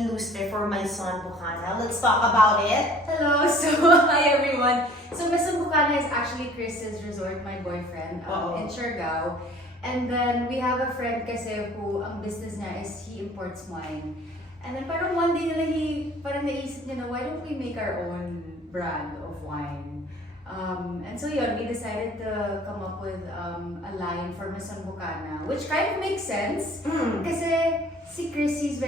Lustre for my son Bucana. Let's talk about it. Hello, hi everyone. So Mr. Bucana is actually Chris's resort, my boyfriend, in Siargao. And then we have a friend kasi who ang business niya is he imports wine. And then parang one day nila parang naisip niya na why don't we make our own brand of wine? And so yun, we decided to come up with a line for Mr. Bucana, which kind of makes sense. Kasi si Chris, he's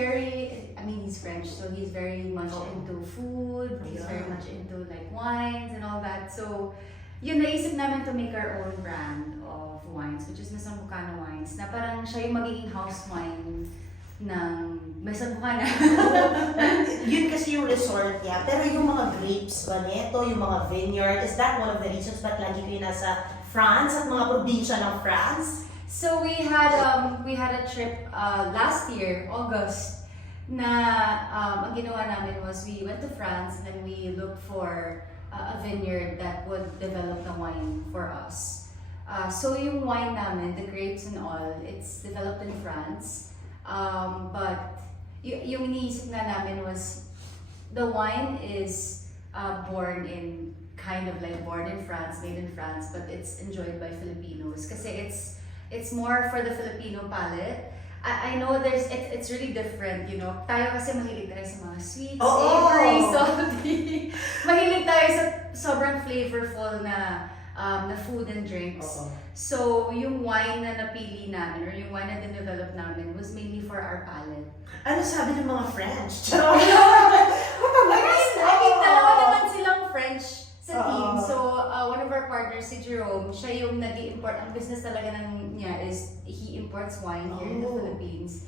French, so he's very much into food, he's very much into like wines and all that. So, yun naisip namin to make our own brand of wines, which is Mr. Bucana Wines, na parang siya yung magiging house wine ng Mr. Bucana. Yun kasi yung resort niya. Pero yung mga grapes ba nito, yung mga vineyard, is that one of the reasons ba't lagi kayo nasa France at mga probinsya ng France? So we had a trip last year, August, na ang ginawa namin was we went to France and then we looked for a vineyard that would develop the wine for us. So yung wine namin, the grapes and all, it's developed in France. But yung iniisip na namin was the wine is born in France, made in France, but it's enjoyed by Filipinos kasi it's more for the Filipino palate. I know it's really different, you know. Tayo kasi mahilig tayo sa mga sweet, savory, salty. Mahilig tayo sa sobrang flavorful na food and drinks. So, yung wine na napili namin or yung wine na dinevelop namin was mainly for our palate. Ano sabi ng mga French? Dalawa naman silang French sa team. So, one of our partners, si Jerome, siya yung nag-i-import. Ang business talaga niya is he imports wine here in the Philippines.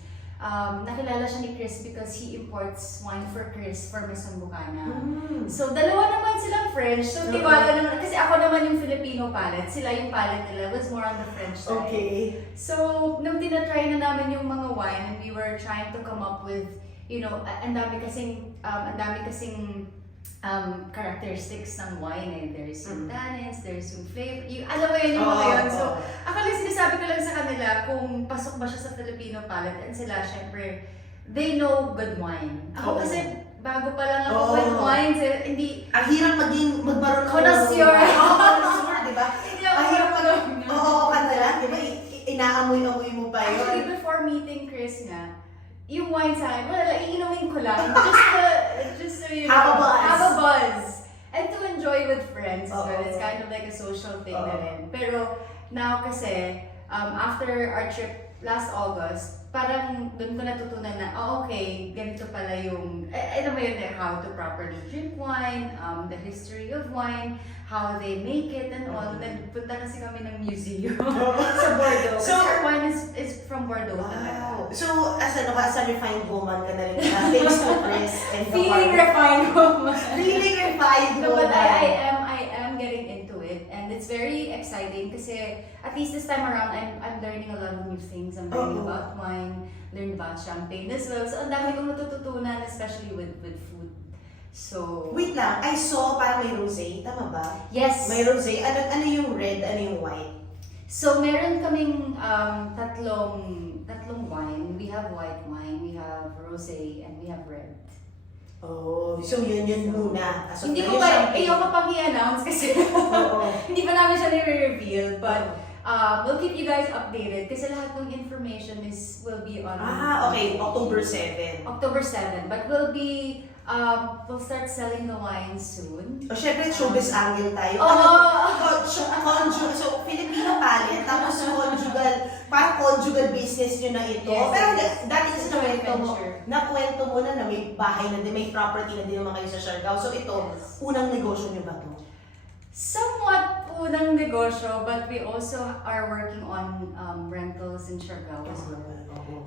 Nakilala siya ni Chris because he imports wine for Chris for Mr. Bucana. So, dalawa naman silang French. So, tiwala naman. Kasi ako naman yung Filipino palate. Sila yung palate nila was more on the French side. Okay. So, nung tinatry na namin yung mga wine and we were trying to come up with, you know, ang dami kasing characteristics ng wine eh. There's yung tannins, there's yung flavor. Alam mo yun yung mga yun. So, ako lang sinasabi ko lang sa kanila kung pasok ba siya sa Filipino palate and sila, syempre, they know good wine. Ako kasi, bago pa lang ako with wines, hindi... Ang hirap magbaron ng connoisseur. Connoisseur, di ba? Hindi ako Kanila, di ba? Inaamoy-amoy mo pa yun. Actually, before meeting Chris nga, yung wine sa akin, iinumin ko lang. Just so you know. Have a buzz. And to enjoy with friends as well. It's kind of like a social thing na rin. Pero now kasi, after our trip last August, parang doon ko natutunan na, okay, ganito pala yung, ano ba yun, how to properly drink wine, the history of wine, how they make it and all. Nagpunta kasi kami ng museum sa Bordeaux. So, our wine is from Bordeaux talaga. So, as a refined woman ka na rin, thanks to Chris and Feeling refined woman. Feeling refined woman. No, but I am getting into it and it's very exciting kasi at least this time around I'm learning a lot of new things. I'm learning about wine, learning about champagne as well. So, ang dami kong natututunan, especially with food. So... Wait lang, I saw parang may rosé, tama ba? Yes. May rosé. Ano yung red, ano yung white? So, meron kaming tatlong wine. We have white wine, we have rosé, and we have red. Oh, so yun muna. So, hindi ko pang i-announce kasi hindi pa namin siya nire-reveal. But we'll keep you guys updated kasi lahat ng information will be on... okay. October 7. October 7. But we'll start selling the wine soon. Syempre, showbiz angle tayo. So, Filipino palette, tapos conjugal business nyo na ito. Yes, Pero yes. dati kasi nakwento mo na may bahay na din, may property na din naman kayo sa Siargao. So ito, unang negosyo nyo ba ito? Somewhat unang negosyo, but we also are working on rentals in Siargao as well.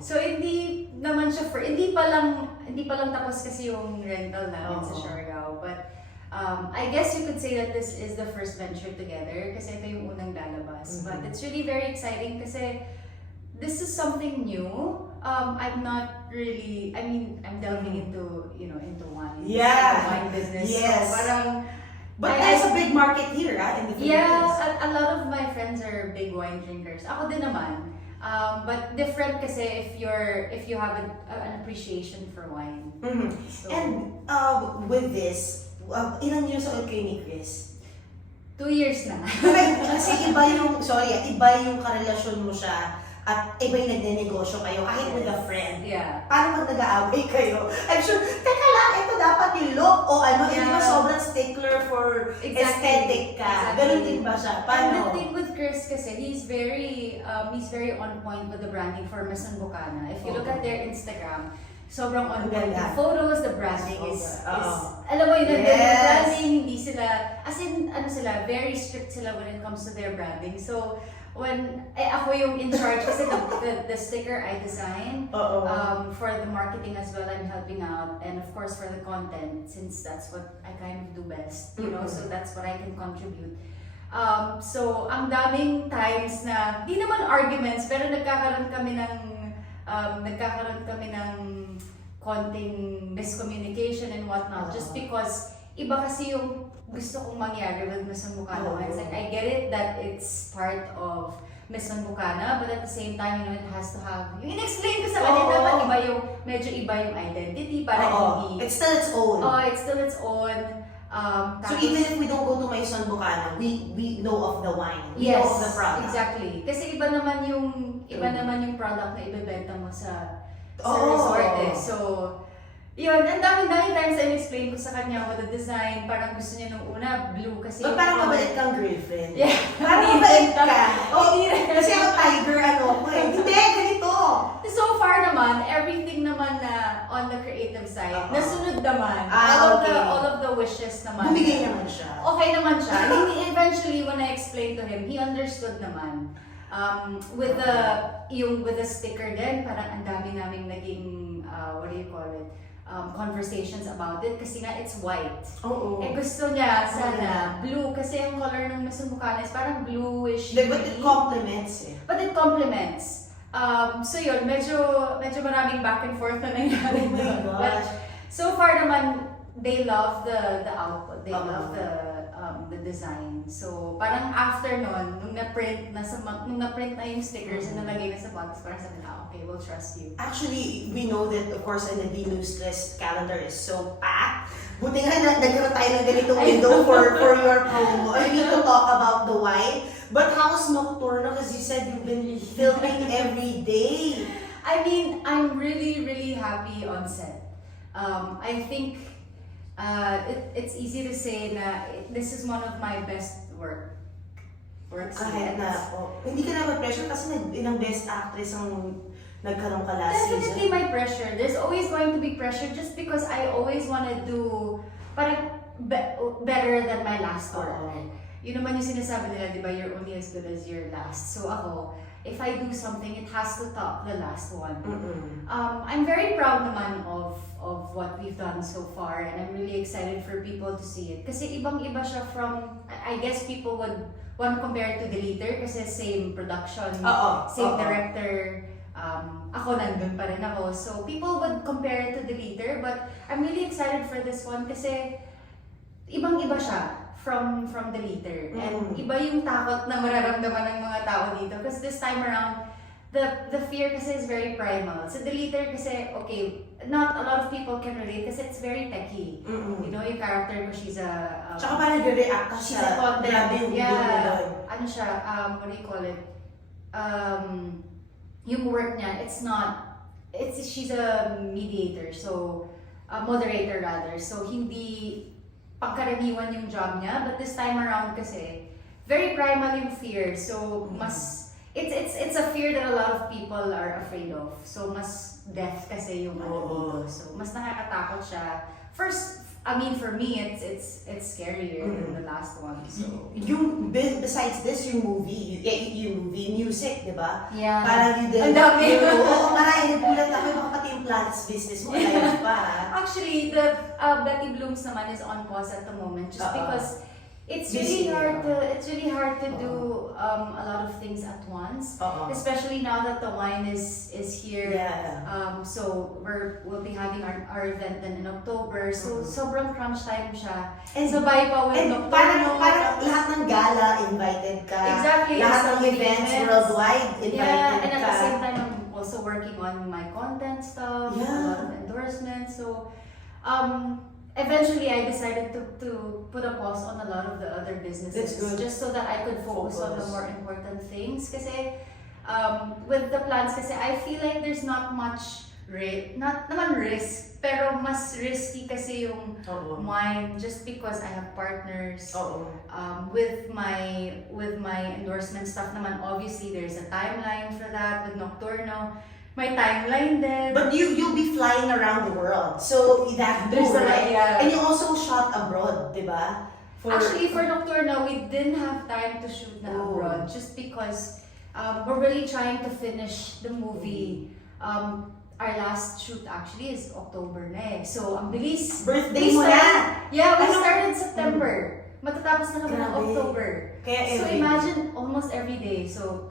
So hindi naman siya hindi pa lang tapos kasi yung rental namin sa Siargao, but I guess you could say that this is the first venture together kasi ito yung unang lalabas. But it's really very exciting kasi this is something new. I'm not really, I'm delving into wine. Yeah. Wine business. Yes. So parang But there's a big market here, in the Philippines. Yeah, a lot of my friends are big wine drinkers. Ako din naman. But different kasi if you have an appreciation for wine. So, And with this, ilang years old kayo ni Chris? 2 years na. Kasi iba yung karelasyon mo siya at iba yung nagnenegosyo kayo kahit with a friend. Yeah. Paano pag nag-aaway kayo? I'm sure, teka lang, ito dapat yung look o ano, hindi ba sobrang stickler for aesthetic ka? Exactly. Ganun din ba siya? And Paano? the thing with Chris kasi, he's very on point with the branding for Maison Bocana. If you look at their Instagram, sobrang on point. The photos, the branding is alam mo yun, the branding, hindi sila, as in, very strict sila when it comes to their branding. So, when ako yung in charge kasi the sticker I design for the marketing as well, I'm helping out, and of course for the content, since that's what I kind of do best, you know, so that's what I can contribute. So ang daming times na di naman arguments, pero nagkakaroon kami ng konting miscommunication and whatnot, just because iba kasi yung gusto kong mangyari with Maison Bocana. It's like, I get it that it's part of Maison Bocana, but at the same time, you know, it has to have, yung in-explain ko sa kanya, dapat medyo iba yung identity, para hindi. It's still its own. It's still its own. So even if we don't go to Maison Bocana, we know of the wine. We know of the product. Exactly. Kasi iba naman yung product na ibebenta mo sa resort eh. So, yun, ang dami times na in-explain ko sa kanya with the design, parang gusto niya nung una, blue kasi. But parang mabait kang girlfriend. Yeah. Parang mabait ka. Kasi ako tiger, hindi, ganito. So far naman, everything naman na on the creative side, nasunod naman. All of the wishes naman. Bumigay naman siya. Okay naman siya. Eventually, when I explained to him, he understood naman. With the sticker din, parang ang dami naming naging, what do you call it? Conversations about it kasi nga it's white. Eh gusto niya sana blue kasi yung color ng Maison Bocana is parang bluish. But it complements eh. But it complements. So yun, medyo maraming back and forth na nangyari. But so far naman, they love the output. They love the design. So parang after nun, nung na-print na yung stickers and nalagay na sa box, parang sabi na, okay, we'll trust you. Actually, we know that of course the Nadine newsletter calendar is so packed. Buti nga nagkaroon tayo ng ganitong window for your promo. I mean to talk about the wine. But how's Nocturno? Because you said you've been filming every day. I mean, I'm really, really happy on set. I think it's easy to say na this is one of my best works. Kahit na, hindi ka na ma-pressure kasi ilang best actress ang nagkaroon ka last season. Definitely my pressure. There's always going to be pressure just because I always want to do parang better than my last work. Yun naman yung sinasabi nila, di ba, you're only as good as your last. So ako, if I do something, it has to top the last one. I'm very proud naman of what we've done so far, and I'm really excited for people to see it. Kasi ibang-iba siya from, I guess people would want to compare it to Deleter kasi same production, same director. Ako nandun pa rin ako. So people would compare it to Deleter, but I'm really excited for this one kasi ibang-iba siya from Deleter. And iba yung takot na mararamdaman ng mga tao dito. Because this time around, the fear kasi is very primal. Sa Deleter kasi, okay, not a lot of people can relate kasi it's very techy. You know, yung character ko, she's a... Tsaka parang nag-react she's a content. Yeah. Ano siya, what do you call it? Yung work niya, she's a mediator, so, a moderator rather. So, hindi pangkaraniwan yung job niya, but this time around kasi very primal yung fear. So it's a fear that a lot of people are afraid of. So mas death kasi yung dito. So mas nakakatakot siya. First, I mean for me it's scarier than the last one. So yung besides this yung movie music, di ba? Yeah. Parang yun din. Ang dami. Marami nagulat ako yung pati yung plants business mo live pa. Actually, the Betty Blooms naman is on pause at the moment just because It's This really year. hard to do a lot of things at once, especially now that the wine is here. Yeah. So we'll be having our event then in October. So sobrang crunch time siya. And, Sabay pa with and Nocturno. parang lahat ng gala invited ka. Exactly. Lahat So ng many events worldwide invited Yeah, and ka. at the same time, I'm also working on my content stuff, a lot of endorsements. So, eventually, I decided to put a pause on a lot of the other businesses, That's good. just so that I could focus on the more important things. Kasi, with the plans, kasi I feel like there's not much not naman risk, pero mas risky kasi yung wine, just because I have partners. With my endorsement stuff naman, obviously there's a timeline for that. With Nocturno, may timeline din. But you'll be flying around the world, so that There's too, a- right? yeah. And you also shot abroad, di ba? Actually, for Nocturno, we didn't have time to shoot na abroad, just because we're really trying to finish the movie. Our last shoot actually is October na eh. So, ang bilis. Birthday mo na! Yeah, we started September. Matatapos na kami ng Grabe. October. Kaya So, every imagine almost every day. So,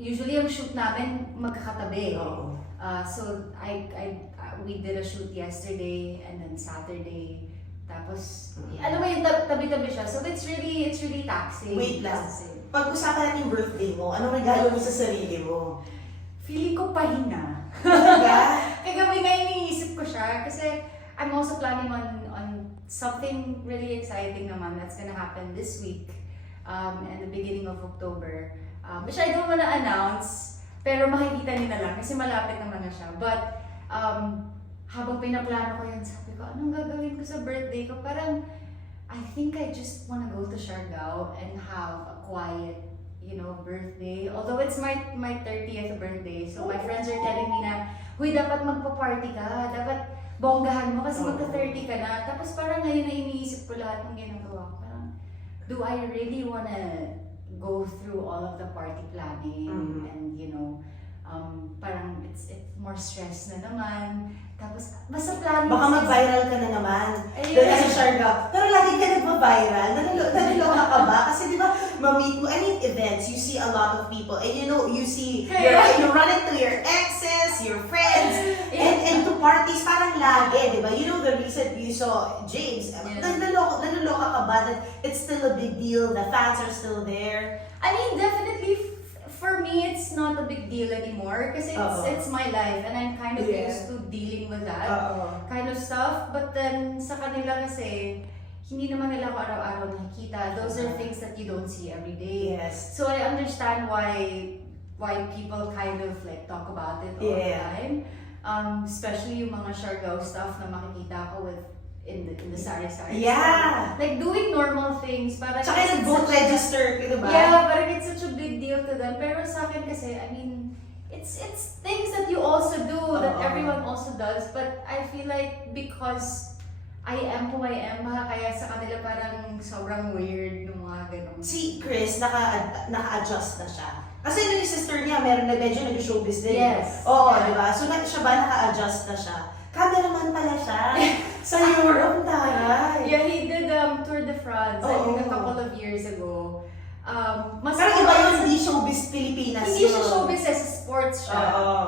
usually ang shoot namin magkakatabi. So, we did a shoot yesterday and then Saturday. Tapos, alam mo yung tabi-tabi siya. So, it's really taxing. Wait lang. Pag-usapan natin yung birthday mo, anong regalo mo sa sarili mo? Feeling ko pahinga. Talaga? Kagabi nga iniisip ko siya kasi I'm also planning on something really exciting naman that's gonna happen this week and the beginning of October, which I don't wanna announce, pero makikita niyo na lang kasi malapit naman na siya. But habang pinaplano ko yun, sabi ko, anong gagawin ko sa birthday ko? Parang I think I just wanna go to Siargao and have a quiet birthday. Although it's my 30th birthday, so my friends are telling me na, huy, dapat magpa-party ka, dapat bonggahan mo kasi magka-30 ka na. Tapos parang ngayon na iniisip ko lahat ng ginagawa ko. Parang, do I really wanna go through all of the party planning and parang it's more stress na naman. Tapos, basta planning. Baka mag-viral ka na naman. Ayun. Dahil sa Siargao. Pero lagi ka nagpa-viral. Naniloka ka ba? Kasi di ba, ma-meet mo, events, you see a lot of people. And you see, you run into your exes, your friends, and to parties, parang lagi, di ba? You know the reason you saw James. Naniloka ka ba that it's still a big deal, the fans are still there? I mean, definitely, for me, it's not a big deal anymore kasi it's my life and I'm kind of used to dealing with that kind of stuff. But then, sa kanila kasi, hindi naman nila ako araw-araw nakikita. Those are things that you don't see every day. Yes. So I understand why people kind of like talk about it all the time. Especially yung mga Siargao stuff na makikita ko in the sari-sari. Yeah. Like doing normal things. Parang Tsaka nag-vote register, di ba? Yeah, parang it's such a big deal to them. Pero sa akin kasi, I mean, it's things that you also do, that everyone also does. But I feel like because I am who I am, kaya sa kanila parang sobrang weird ng mga ganun. Si Chris, naka-adjust na siya. Kasi yung sister niya, meron na medyo nag-showbiz din. Yes. Oo, di ba? So siya ba naka-adjust na siya? Cameraman pala siya. Sa Europe, taray. Yeah, he did Tour de France, I think a couple of years ago. Pero iba yun, hindi showbiz Pilipinas. Hindi siya showbiz, sports siya.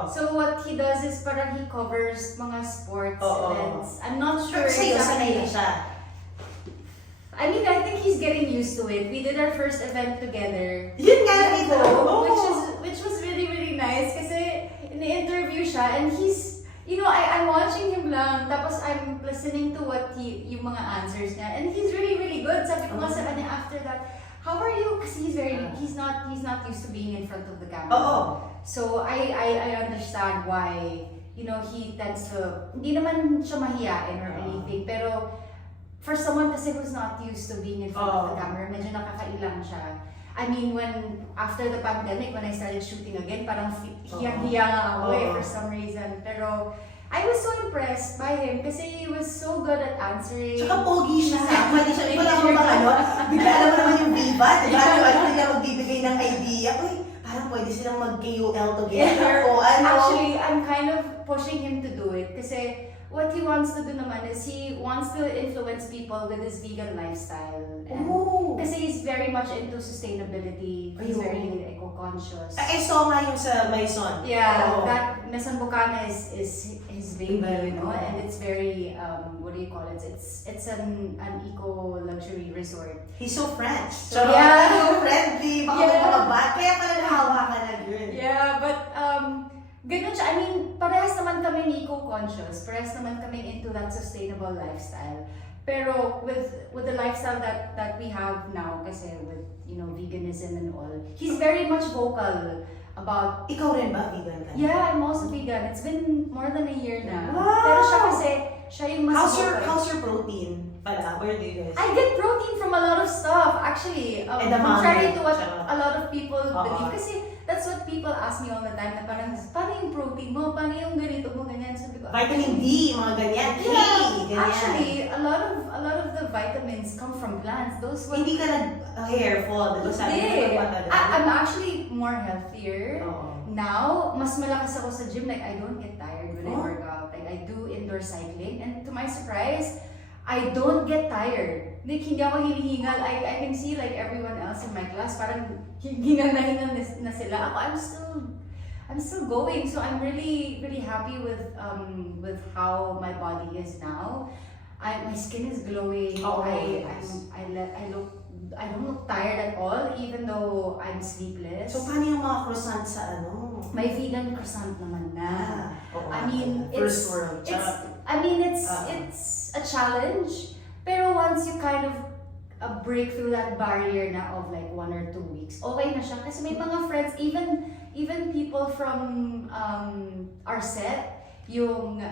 So So what he does is parang he covers mga sports events. I'm not sure. Sa'yo, sanay na siya. I mean, I think he's getting used to it. We did our first event together. Yun nga nakita ko. Which was really, really nice kasi in-interview siya and he's, I'm watching him lang tapos I'm listening to yung mga answers niya and he's really, really good. Sabi ko nga sa kanya after that, how are you? Kasi he's not used to being in front of the camera. So I understand why, he tends to, hindi naman siya mahiyain or anything, pero for someone kasi who's not used to being in front of the camera, medyo nakakailang siya. I mean, after the pandemic, when I started shooting again, parang hiyang-hiya nga ako for some reason. Pero I was so impressed by him kasi he was so good at answering. Tsaka pogi siya. Pwede siya, wala mo bang bigla alam mo naman yung Viva, diba? Bigla magbibigay ng idea. Uy, parang pwede silang mag-KOL together o ano. Actually, I'm kind of pushing him to do it kasi what he wants to do naman is he wants to influence people with his vegan lifestyle. And Oh! kasi he's very much into sustainability. He's Ayun. very eco-conscious. I saw nga yung sa Maison. Yeah, Oo. that Maison Bocana is his baby, you know, and it's very what do you call it? It's an eco luxury resort. He's so French. Yeah. So friendly. Baka may Yeah. mga bad. Kaya pala nahawakan na yun. Yeah, but ganun siya. I mean, parehas naman kami eco-conscious. Parehas naman kami into that sustainable lifestyle. Pero with the lifestyle that we have now, kasi with veganism and all, he's very much vocal about. Ikaw rin ba? Vegan ka? Yeah, I'm also vegan. It's been more than a year na. Wow! Pero siya yung mas vocal. How's your protein? Pala, where do you guys? I get protein from a lot of stuff, actually. Contrary to what a lot of people believe. Kasi that's what people ask me all the time, na parang, paano yung protein mo? Paano yung ganito mo, ganyan? Sabi ko, Vitamin D, mga ganyan. K, ganyan. actually, a lot of the vitamins come from plants. Those were... Hindi ka nag-hair fall. Diba sabi Hindi. ko ba I'm actually more healthier. Oo. Now, mas malakas ako sa gym. Like, I don't get tired when I Oh. work out. Like, I do indoor cycling. And to my surprise, I don't get tired. Like, hindi ako hinihingal. I can see like everyone else in my class, parang hingal na sila. Ako, I'm still going. So I'm really, really happy with how my body is now. My skin is glowing. Oh, I don't look tired at all, even though I'm sleepless. So, paano yung mga croissant sa ano? May vegan croissant naman na. Oo. I mean, First world. it's a challenge. Pero once you kind of break through that barrier na of like 1 or 2 weeks, okay na siya. Kasi may mga friends, even people from our set, yung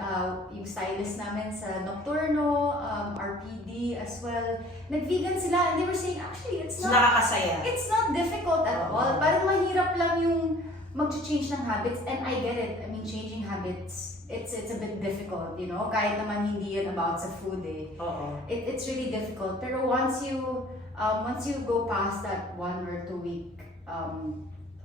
stylist namin sa Nocturno, RPD as well, nag-vegan sila and they were saying, actually, it's not difficult at all. Parang mahirap lang yung mag-change ng habits, and I get it. I mean, changing habits, it's a bit difficult, you know? Kahit naman hindi yan about sa food eh. Oo. It's really difficult. Pero once you go past that 1 or 2 week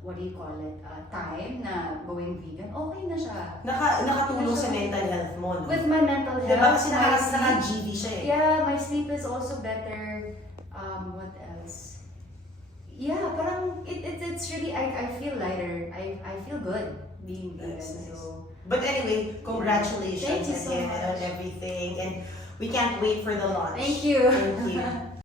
what do you call it, time na going vegan, okay na siya. Nakatulong sa mental health mo, no? With my mental health, Diba? Kasi my sleep, naka-GV siya eh. yeah, my sleep is also better. What else? Yeah, parang it's really, I feel lighter. I feel good being vegan. That's nice. So, But anyway, congratulations Thank you so again much. on everything, and we can't wait for the launch. thank you. Thank you.